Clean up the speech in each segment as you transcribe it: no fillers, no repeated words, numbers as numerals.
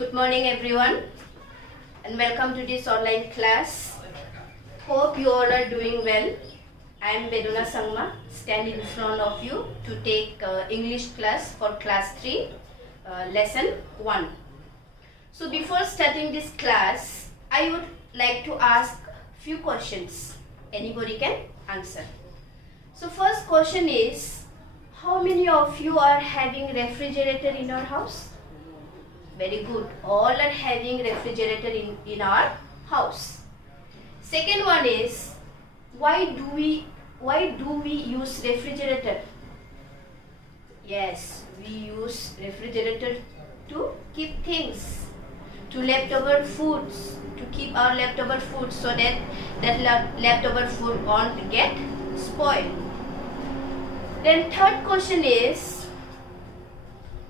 Good morning everyone and welcome to this online class. Hope you all are doing well. I am Beduna Sangma, standing in front of you to take English class for class 3, lesson 1. So before starting this class, I would like to ask few questions. Anybody can answer. So first question is, how many of you are having refrigerator in your house? Very good. All are having refrigerator in our house. Second one is, why do we use refrigerator? Yes, we use refrigerator to keep things, to leftover foods, to keep our leftover food so that leftover food won't get spoiled. Then third question is,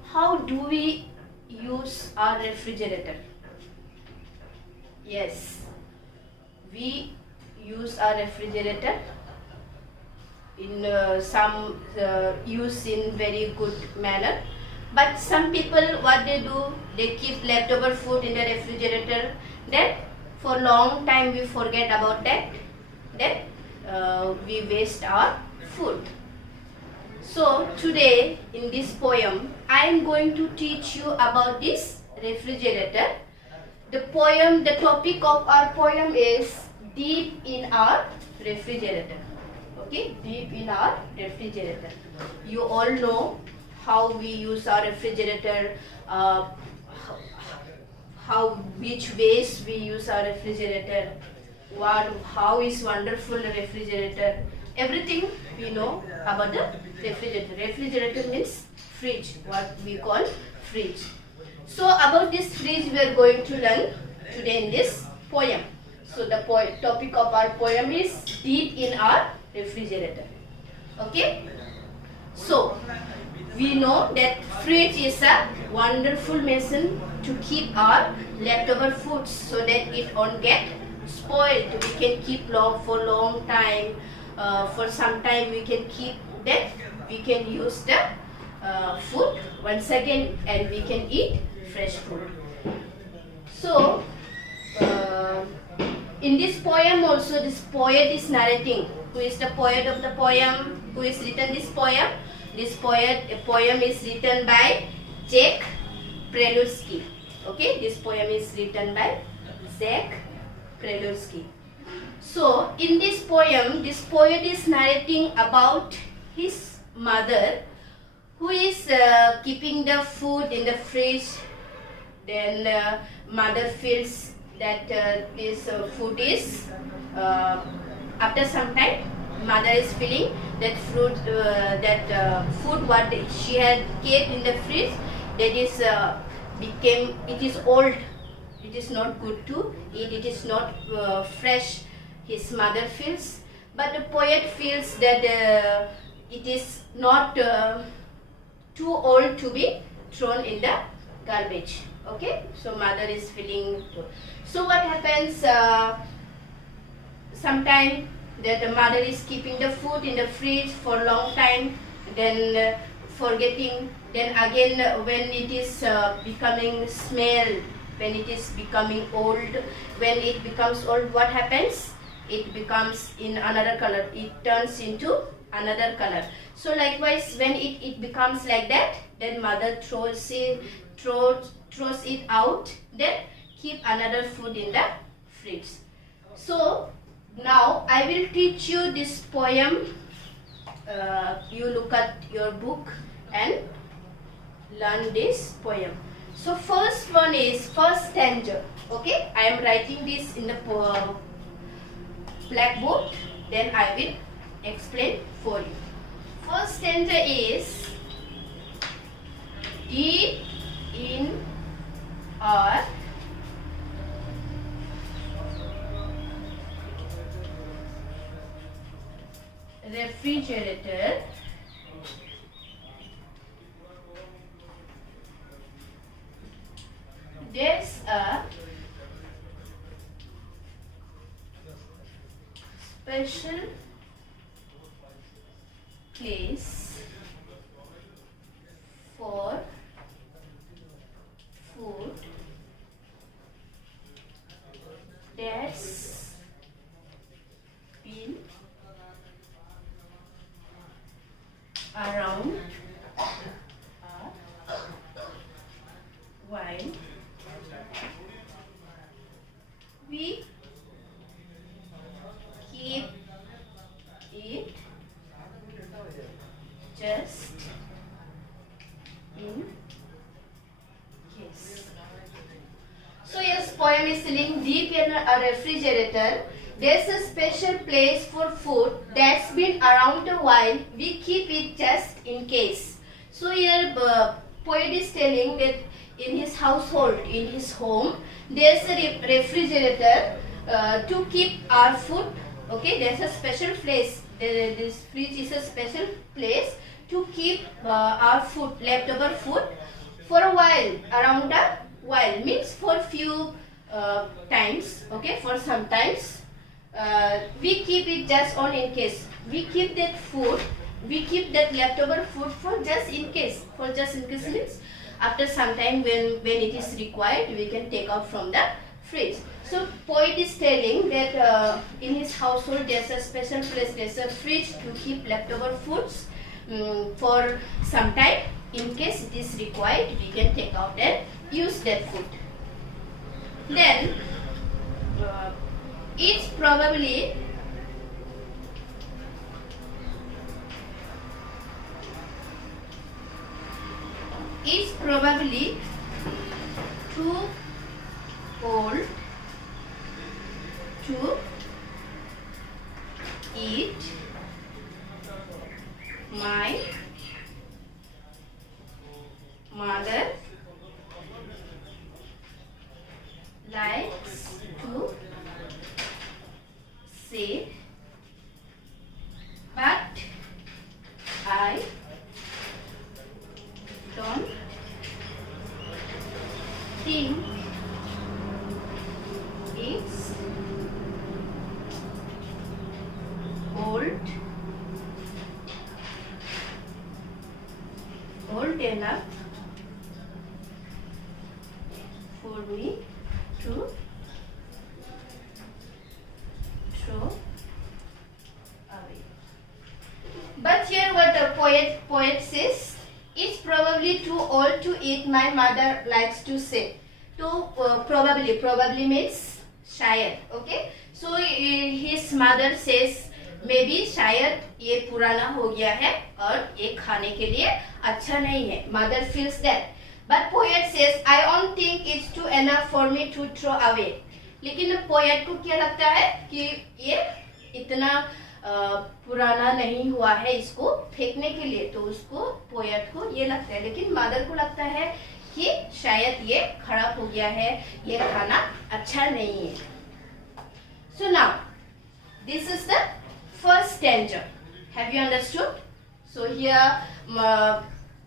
how do we use our refrigerator? Yes, we use our refrigerator in some use in very good manner, but some people, what they do, they keep leftover food in the refrigerator, then for long time we forget about that, then we waste our food. So today in this poem, I am going to teach you about this refrigerator. The topic of our poem is deep in our refrigerator. Okay, deep in our refrigerator. You all know how we use our refrigerator, which ways we use our refrigerator, how is wonderful the refrigerator. Everything we know about the refrigerator. Refrigerator means fridge, what we call fridge. So about this fridge we are going to learn today in this poem. So the topic of our poem is deep in our refrigerator. Okay. So we know that fridge is a wonderful machine to keep our leftover foods so that it won't get spoiled. We can keep for long time. For some time we can keep that, we can use the food once again and we can eat fresh food. So in this poem also, this poet is narrating. Who is the poet of the poem? Who is written this poem? This poem is written by Zach Prelutsky. Okay, this poem is written by Zach Prelutsky. So in this poem, this poet is narrating about his mother who is keeping the food in the fridge. Then mother feels that this food is, after some time, mother is feeling that food what she had kept in the fridge, that is it is old. It is not good to eat. It is not fresh. His mother feels, but the poet feels that it is not too old to be thrown in the garbage. Okay, so mother is feeling. So what happens? Sometime that the mother is keeping the food in the fridge for a long time, then forgetting. Then again, when it is becoming smell, when it is becoming old, when it becomes old, what happens? It becomes in another color. It turns into another color. So likewise, when it becomes like that, then mother throws it out. Then keep another food in the fridge. So now I will teach you this poem. You look at your book and learn this poem. So first one is first stanza. Okay, I am writing this in the blackboard, then I will explain for you. First stanza is, deep in our refrigerator there's a special place for food while we keep it just in case. So yes, poem is telling deep in a refrigerator there's a special place for food that's been around a while. We keep it just in case. So here poet is telling that in his household, in his home, there's a refrigerator to keep our food. Okay, there's a special place. This fridge is a special place to keep our food, leftover food, for a while, around a while means for few times. Okay, for sometimes. We keep it just on in case. We keep that food, we keep that leftover food for just in case. For just in case means after some time when it is required, we can take out from the fridge. So poet is telling that in his household there's a special place, there's a fridge to keep leftover foods for some time. In case it is required, we can take out and use that food. Then it's probably too old to eat. My mother likes to say, but I don't think it's old enough for me to throw away. But here what the poet says, it's probably too old to eat, my mother likes to say. To probably means शायद. Okay, so his mother says maybe शायद ये पुराना हो गया है और ये खाने के लिए अच्छा नहीं है. Mother feels that. But poet says I don't think it's too enough for me to throw away. लेकिन पोएट को क्या लगता है कि ये इतना पुराना नहीं हुआ है इसको फेंकने के लिए, तो उसको पोएट को ये लगता है. लेकिन मदर को लगता है कि शायद ये खराब हो गया है, ये खाना अच्छा नहीं है. So now this is the first stanza. Have you understood? So here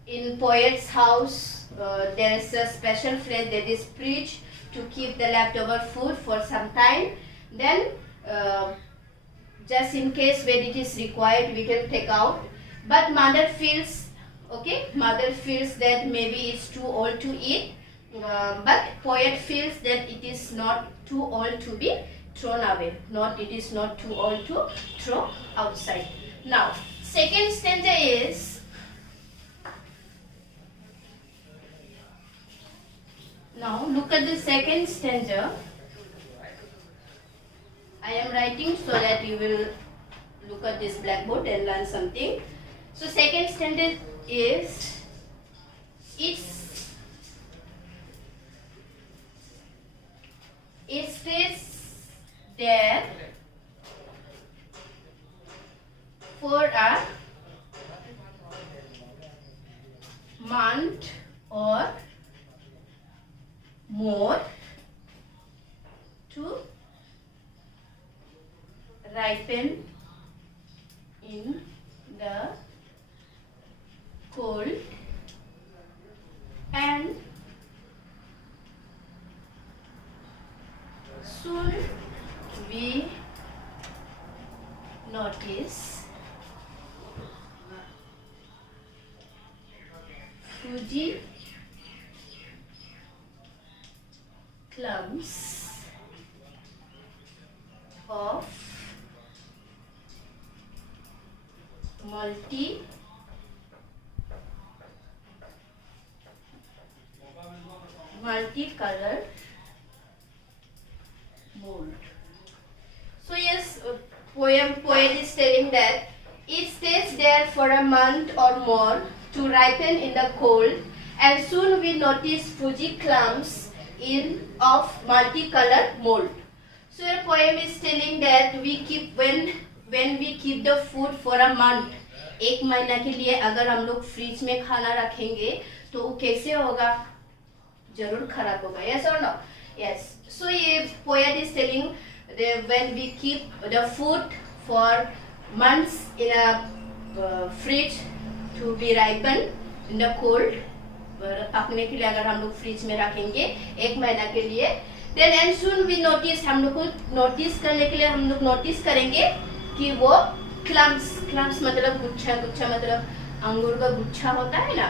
in poet's house there is a special place, that is fridge, to keep the leftover food for some time. Then just in case when it is required we can take out. But mother feels, okay, mother feels that maybe it's too old to eat, but poet feels that it is not too old to be thrown away. It is not too old to throw outside. Now second stanza is, now look at the second stanza. I am writing so that you will look at this blackboard and learn something. So second stanza is, it stays there for a month or more to ripen in the cold, and soon we notice Fuji clumps of multicolored mold. So yes, poet is telling that it stays there for a month or more to ripen in the cold, and soon we notice fuzzy clumps of multicolored mold. So your poem is telling that we keep when we keep the food for a month, एक महीना के लिए अगर हम लोग fridge में खाना रखेंगे तो वो कैसे होगा, जरूर खराब होगा. Yes or no? Yes. So ये poet is telling that when we keep the food for months in a fridge to be ripened in the cold, पकने के लिए अगर हम लोग फ्रिज में रखेंगे एक महीना के लिए, then and soon we notice, हम लोग को नोटिस करने के लिए हम लोग नोटिस करेंगे कि वो क्लम्स मतलब गुच्छा मतलब अंगूर का गुच्छा होता है ना,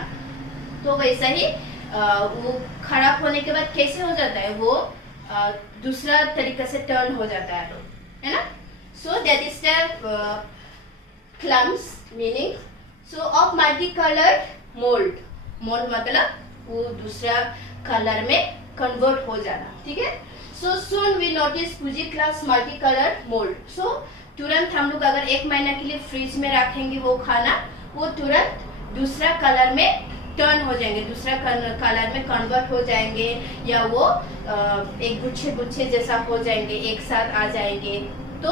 तो वैसा ही वो खराब होने के बाद कैसे हो जाता है, वो दूसरा तरीका से टर्न हो जाता है ना. So that is the clumps meaning. So of multi coloured mould मतलब वो दूसरा कलर में कन्वर्ट हो जाना. ठीक है. So soon we notice fuzzy class multi coloured mould. So तुरंत हम लोग अगर एक महीना के लिए फ्रिज में रखेंगे वो खाना, वो तुरंत दूसरा कलर में टर्न हो जाएंगे, दूसरा कलर में कन्वर्ट हो जाएंगे, या वो एक गुच्छे जैसा हो जाएंगे, एक साथ आ जाएंगे. तो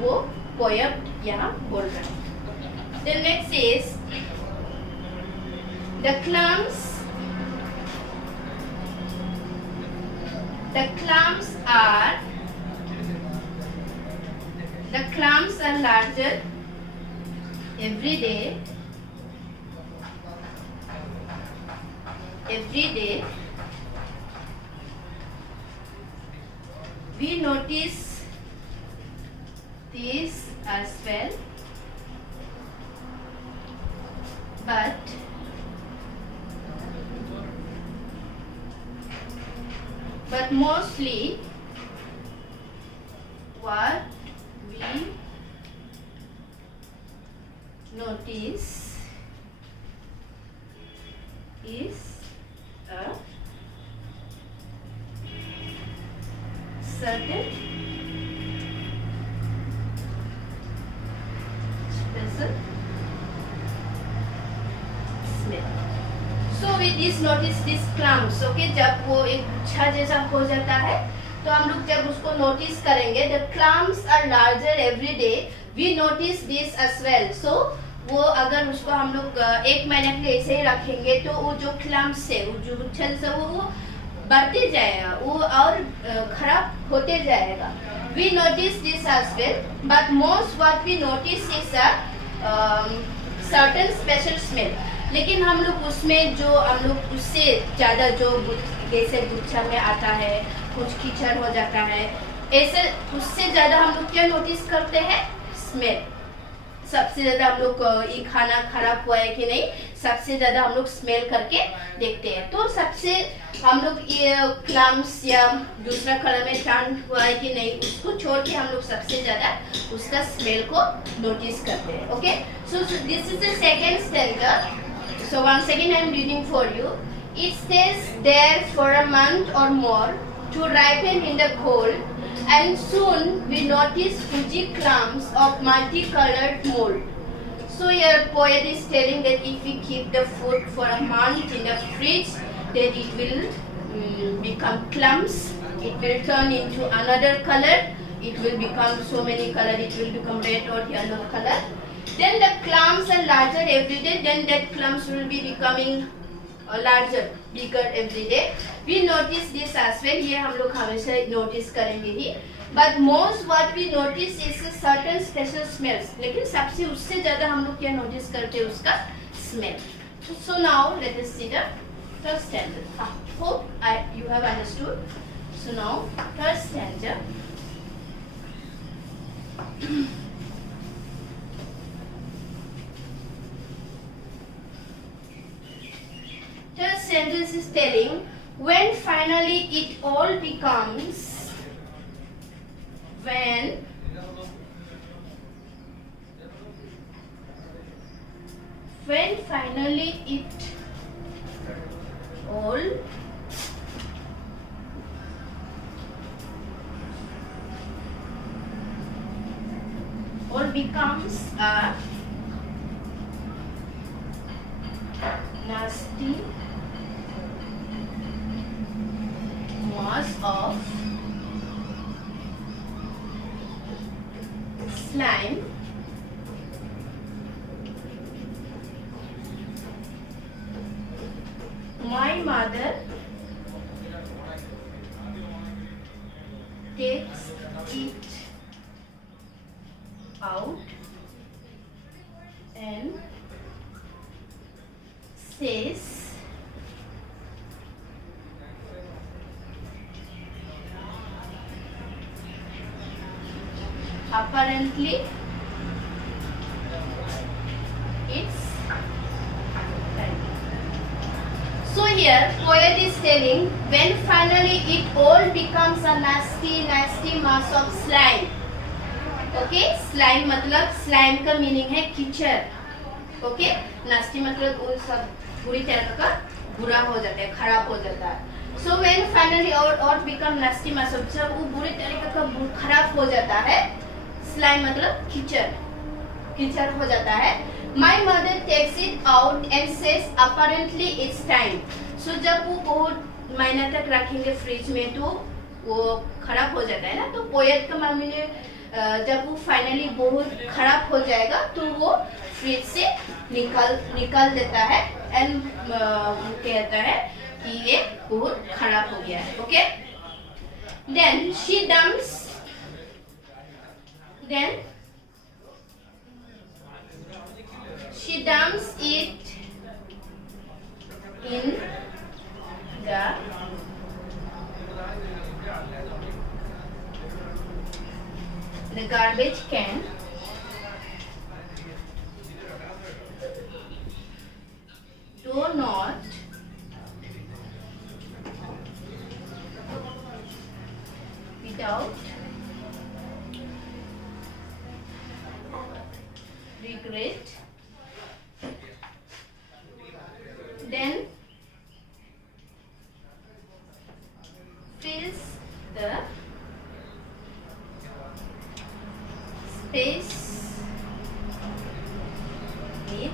वो पोएम यहाँ बोल रहा है. The next is the clumps are larger every day. We notice this as well, but mostly what we notice is a certain special smell. So we notice this clumps. Okay, जब वो एक गुच्छा जैसा हो जाता है तो हम लोग जब उसको नोटिस करेंगे, the clumps are larger every day. We notice this as well. So वो अगर उसको हम लोग एक महीने के लिए ऐसे ही रखेंगे तो वो जो क्लम्प्स है, वो जो गुच्छा जैसा वो बढ़ते जाएगा, वो और खराब होते जाएगा. We notice this as well, but most what we notice is a certain special smell. लेकिन हम लोग उसमें जो हम लोग उससे ज़्यादा जो जैसे गुच्छा में आता है, कुछ कीचड़ हो जाता है, ऐसे उससे ज़्यादा हम लोग क्या नोटिस करते हैं, स्मेल. सबसे ज़्यादा हम लोग ये खाना खराब हुआ है कि नहीं, सबसे ज़्यादा हम लोग स्मेल करके देखते हैं. तो सबसे हम लोग ये क्लम्प्स या दूसरा कलर में टर्न हुआ है कि नहीं, उसको छोड़ के हम लोग सबसे ज़्यादा उसका स्मेल को नोटिस करते हैं. Okay, so this is the second stanza. So once again I am reading for you. It stays there for a month or more to ripen in the cold, and soon we notice fuzzy clumps of multicolored mold. So your poet is telling that if we keep the food for a month in the fridge, then it will become clumps. It will turn into another color. It will become so many color. It will become red or yellow color. Then the clumps are larger every day. Then that clumps will be becoming larger, bigger every day. We notice this as well. ये हम लोग हमेशा notice करेंगे ही. But most what we notice is a certain special smells. लेकिन सबसे उससे ज़्यादा हम लोग क्या notice करते हैं, उसका smell. So now let us see the third stanza. Hope you have understood. So now third stanza. Third sentence is telling when finally it all becomes, when finally it all becomes a nasty mass of slime my mother takes it out and says apparently it's time. So here poet is telling when finally it all becomes a nasty mass of slime. Okay slime मतलब slime का meaning है कीचड़. Okay nasty मतलब वो सब बुरी तरह का बुरा हो जाता है, खराब हो जाता है. सो व्हेन फाइनली और बिकम नास्टी मतलब जब वो बुरी तरीके का खराब हो जाता है, स्लाइम मतलब कीचड़ हो जाता है. My mother takes it out and says apparently it's time. So जब वो बहुत महीना तक रखेंगे फ्रिज में तो वो खराब हो जाता है ना. तो पोएट का मामले में जब वो फाइनली बहुत खराब हो जाएगा तो वो फ्रिज से निकाल देता है एंड कहता है कि ये बहुत खराब हो गया है. Okay then she dumps it in the garbage can. Do not without regret. Then fills the space with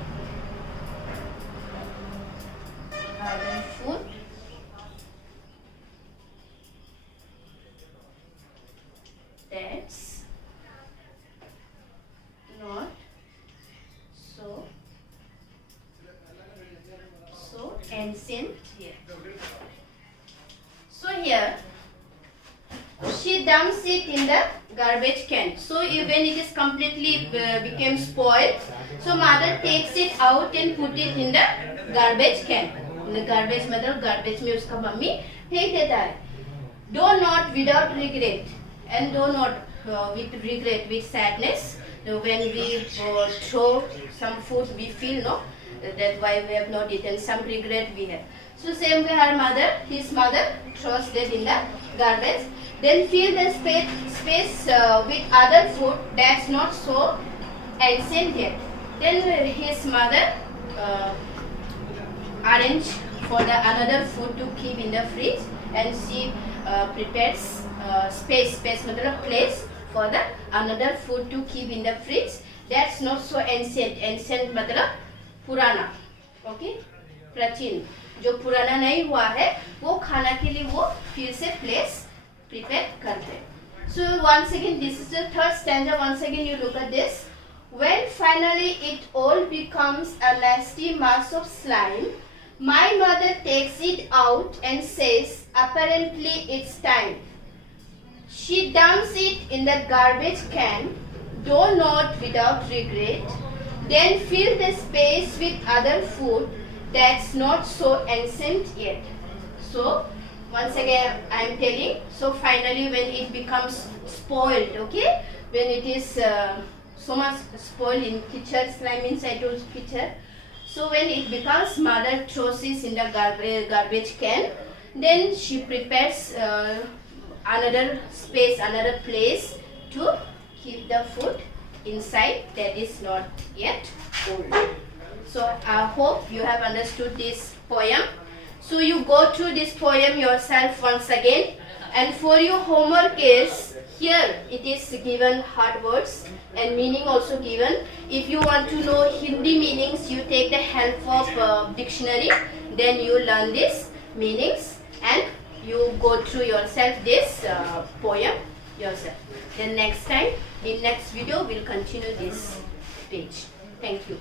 other food that's not so ancient yet. So here she dumps it in the garbage can. So when it is completely became spoiled, so mother takes it out and put it in the garbage can. In the garbage मतलब garbage में उसका mummy फेंक देता है. Do not without regret and do not with regret, with sadness. When we throw some food, we feel no that why we have not eaten. Some regret we have. So same way his mother throws that in the garbage. Then fill the space with other food that's not so ancient yet. Then his mother arrange for the another food to keep in the fridge, and she prepares space मतलब place for the another food to keep in the fridge that's not so ancient. Ancient मतलब पुराना. Okay प्राचीन, जो पुराना नहीं हुआ है वो खाना के लिए वो फिर से प्लेस prepare करते हैं. So once again this is the third stanza. Once again you look at this. When finally it all becomes a nasty mass of slime, my mother takes it out and says apparently it's time. She dumps it in the garbage can, though not without regret. Then fill the space with other food that's not so ancient yet. So once again I am telling, so finally when it becomes spoiled, okay, when it is so much spoiled in kitchen, slime inside those kitchen, so when it becomes, mother throws it in the garbage can, then she prepares another space, another place to keep the food inside that is not yet old. So I hope you have understood this poem. So you go through this poem yourself once again, and for your homework is here it is given hard words and meaning also given. If you want to know Hindi meanings, you take the help of dictionary, then you learn these meanings and you go through yourself this poem yourself. Then next time, in next video, we'll continue this page. Thank you.